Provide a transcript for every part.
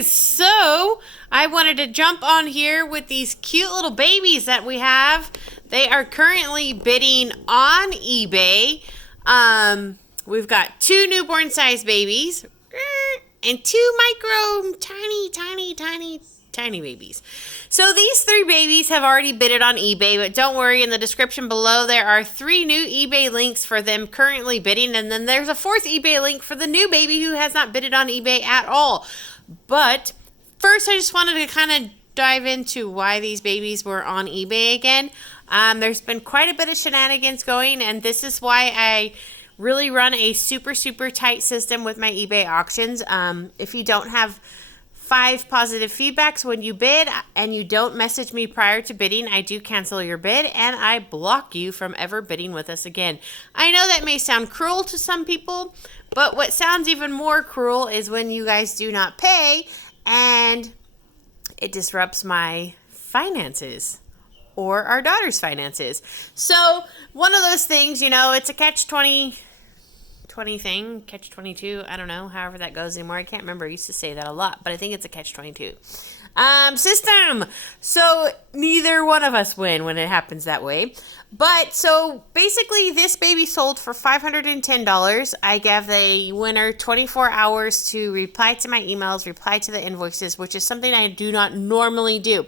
guys, so I wanted to jump on here with these cute little babies that we have. They are currently bidding on eBay. We've got 2 newborn size babies and 2 micro tiny babies. So these 3 babies have already bidded on eBay, but don't worry, in the description below there are 3 new eBay links for them currently bidding, and then there's a 4th eBay link for the new baby who has not bidded on eBay at all. But first I just wanted to kind of dive into why these babies were on eBay again. There's been quite a bit of shenanigans going, and this is why I really run a super tight system with my eBay auctions. If you don't have 5 positive feedbacks when you bid and you don't message me prior to bidding, I do cancel your bid and I block you from ever bidding with us again. I know that may sound cruel to some people, but what sounds even more cruel is when you guys do not pay and it disrupts my finances or our daughter's finances. So one of those things, it's a catch-20 thing, catch-22, I don't know, however that goes anymore. I can't remember. I used to say that a lot, but I think it's a catch-22 system. So neither one of us win when it happens that way. But so basically this baby sold for $510. I gave the winner 24 hours to reply to my emails, reply to the invoices, which is something I do not normally do.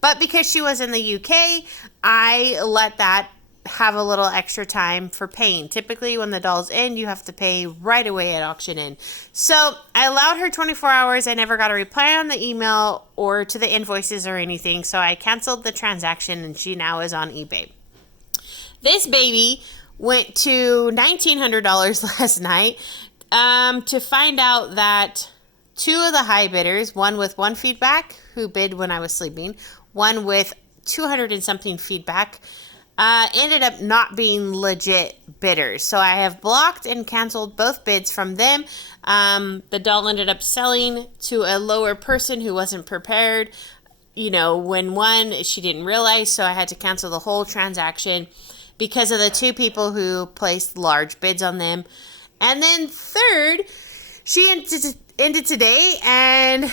But because she was in the UK, I let that have a little extra time for paying. Typically when the doll's in, you have to pay right away at auction in. So I allowed her 24 hours. I never got a reply on the email or to the invoices or anything. So I canceled the transaction and she now is on eBay. This baby went to $1,900 last night to find out that 2 of the high bidders, one with 1 feedback who bid when I was sleeping, one with 200 and something feedback, ended up not being legit bidders. So I have blocked and canceled both bids from them. The doll ended up selling to a lower person who wasn't prepared. When won, she didn't realize, so I had to cancel the whole transaction because of the 2 people who placed large bids on them. And then third, she ended today and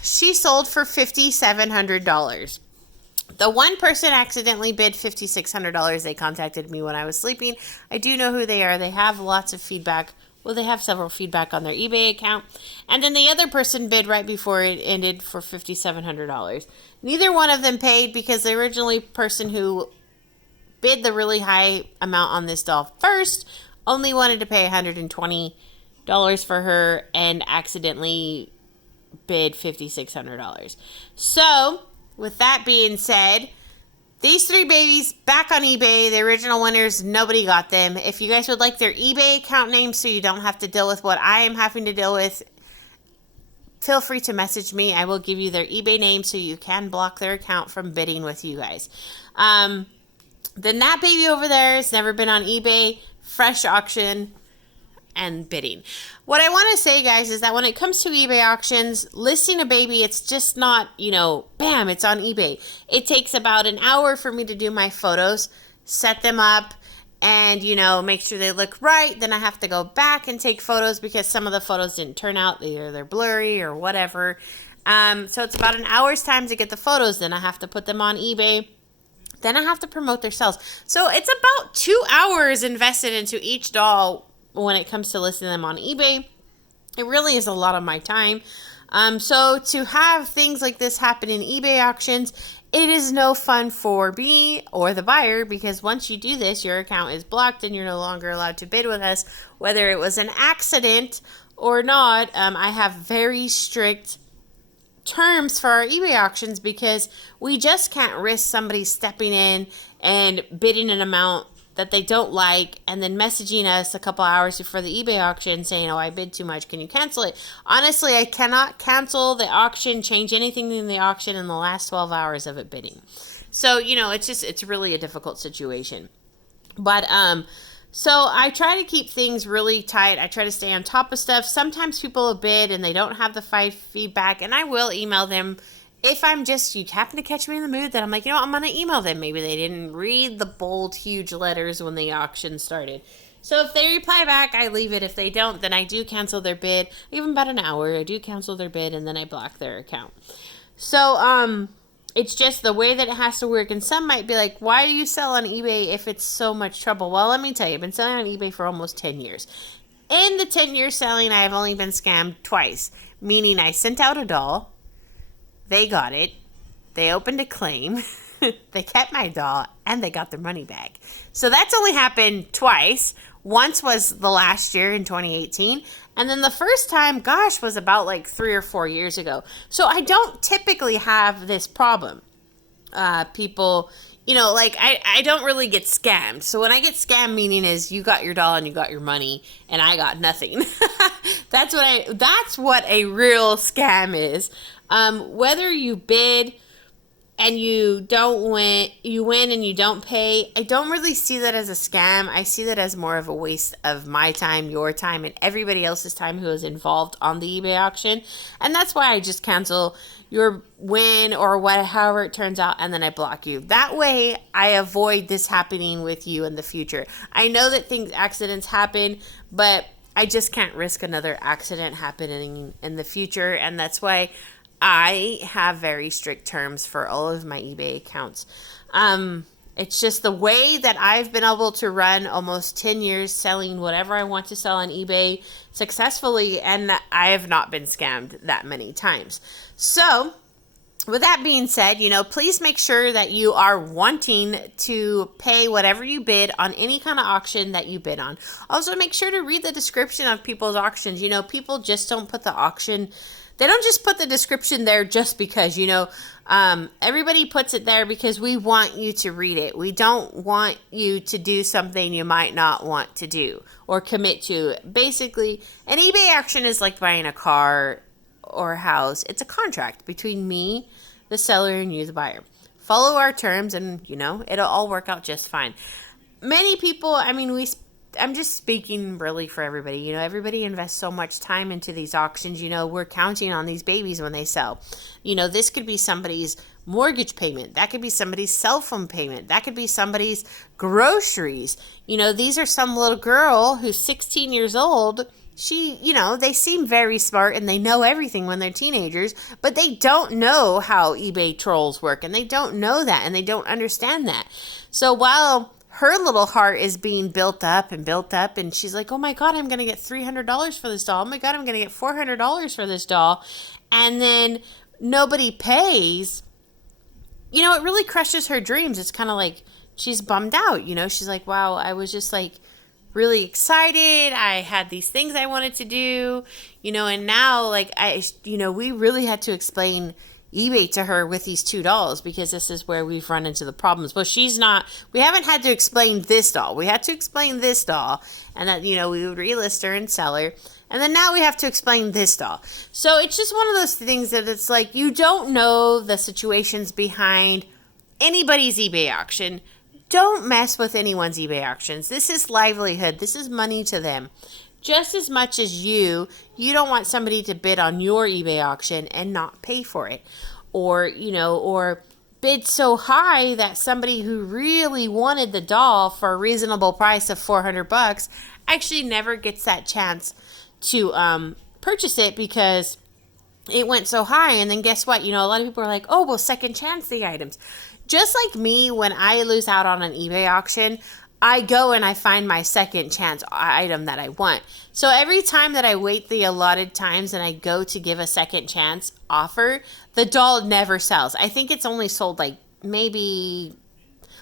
she sold for $5,700. The one person accidentally bid $5,600. They contacted me when I was sleeping. I do know who they are. They have lots of feedback. Well, they have several feedback on their eBay account. And then the other person bid right before it ended for $5,700. Neither one of them paid because the originally person who bid the really high amount on this doll first only wanted to pay $120 for her and accidentally bid $5,600. So with that being said, these 3 babies back on eBay, the original winners, nobody got them. If you guys would like their eBay account names so you don't have to deal with what I am having to deal with, feel free to message me. I will give you their eBay name so you can block their account from bidding with you guys. Then that baby over there has never been on eBay, fresh auction, and bidding. What I want to say, guys, is that when it comes to eBay auctions, listing a baby, it's just not, bam, it's on eBay. It takes about an hour for me to do my photos, set them up, and, make sure they look right. Then I have to go back and take photos because some of the photos didn't turn out. Either they're blurry or whatever. So it's about an hour's time to get the photos. Then I have to put them on eBay. Then I have to promote their sales. So it's about 2 hours invested into each doll when it comes to listing them on eBay. It really is a lot of my time. So to have things like this happen in eBay auctions, it is no fun for me or the buyer because once you do this, your account is blocked and you're no longer allowed to bid with us, whether it was an accident or not. I have very strict terms for our eBay auctions because we just can't risk somebody stepping in and bidding an amount that they don't like and then messaging us a couple hours before the eBay auction saying, oh, I bid too much, can you cancel it? Honestly, I cannot cancel the auction, change anything in the auction in the last 12 hours of it bidding. So, it's really a difficult situation. But so I try to keep things really tight. I try to stay on top of stuff. Sometimes people will bid and they don't have the 5 feedback, and I will email them. If you happen to catch me in the mood, that I'm like, I'm going to email them. Maybe they didn't read the bold, huge letters when the auction started. So if they reply back, I leave it. If they don't, then I do cancel their bid. I give them about an hour. I do cancel their bid, and then I block their account. So, it's just the way that it has to work. And some might be like, why do you sell on eBay if it's so much trouble? Well, let me tell you, I've been selling on eBay for almost 10 years. In the 10 years selling, I have only been scammed twice. Meaning I sent out a doll. They got it. They opened a claim. They kept my doll, and they got their money back. So that's only happened twice. Once was the last year in 2018. And then the first time, gosh, was about like 3 or 4 years ago. So I don't typically have this problem. People, like I don't really get scammed. So when I get scammed, meaning is you got your doll and you got your money and I got nothing. That's what a real scam is. Whether you bid and you don't win, you win and you don't pay, I don't really see that as a scam. I see that as more of a waste of my time, your time, and everybody else's time who is involved on the eBay auction. And that's why I just cancel your win or however it turns out, and then I block you. That way I avoid this happening with you in the future. I know that accidents happen, but I just can't risk another accident happening in the future, and that's why I have very strict terms for all of my eBay accounts. It's just the way that I've been able to run almost 10 years selling whatever I want to sell on eBay successfully, and I have not been scammed that many times. So, with that being said, please make sure that you are wanting to pay whatever you bid on any kind of auction that you bid on. Also, make sure to read the description of people's auctions. People just don't put the auction. They don't just put the description there just because, everybody puts it there because we want you to read it. We don't want you to do something you might not want to do or commit to. Basically, an eBay auction is like buying a car or a house. It's a contract between me, the seller, and you, the buyer. Follow our terms and, it'll all work out just fine. Many people, I'm just speaking really for everybody. Everybody invests so much time into these auctions. We're counting on these babies when they sell. This could be somebody's mortgage payment. That could be somebody's cell phone payment. That could be somebody's groceries. These are some little girl who's 16 years old. They seem very smart and they know everything when they're teenagers, but they don't know how eBay trolls work, and they don't know that, and they don't understand that. So while her little heart is being built up, and she's like, oh my God, I'm going to get $300 for this doll. Oh my God, I'm going to get $400 for this doll. And then nobody pays. It really crushes her dreams. It's kind of like she's bummed out. She's like, wow, I was just like really excited. I had these things I wanted to do, and now we really had to explain eBay to her with these two dolls because this is where we've run into the problems. Well, we haven't had to explain this doll. We had to explain this doll, and that, we would relist her and sell her. And then now we have to explain this doll. So it's just one of those things that it's like, you don't know the situations behind anybody's eBay auction. Don't mess with anyone's eBay auctions. This is livelihood. This is money to them. Just as much as you don't want somebody to bid on your eBay auction and not pay for it. Or bid so high that somebody who really wanted the doll for a reasonable price of $400 actually never gets that chance to purchase it because it went so high. And then guess what? A lot of people are like, oh, well, second chance the items. Just like me, when I lose out on an eBay auction, I go and I find my second chance item that I want. So every time that I wait the allotted times and I go to give a second chance offer, the doll never sells. I think it's only sold like maybe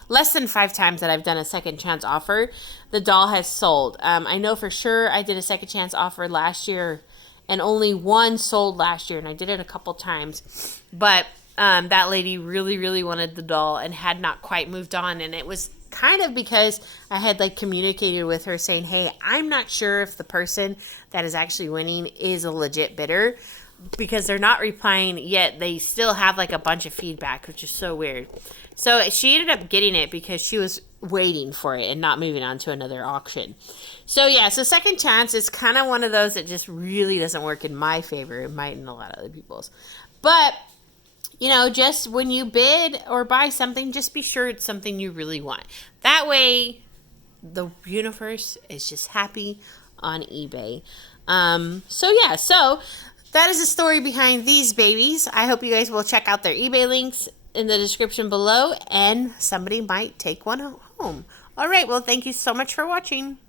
less than 5 times that I've done a second chance offer. The doll has sold. I know for sure I did a second chance offer last year and only one sold last year, and I did it a couple times. But that lady really, really wanted the doll and had not quite moved on, and it was kind of because I had communicated with her saying, hey, I'm not sure if the person that is actually winning is a legit bidder because they're not replying yet. They still have a bunch of feedback, which is so weird. So she ended up getting it because she was waiting for it and not moving on to another auction. So second chance is kind of one of those that just really doesn't work in my favor. It might in a lot of other people's. But just when you bid or buy something, just be sure it's something you really want. That way, the universe is just happy on eBay. So that is the story behind these babies. I hope you guys will check out their eBay links in the description below, and somebody might take one home. All right, well, thank you so much for watching.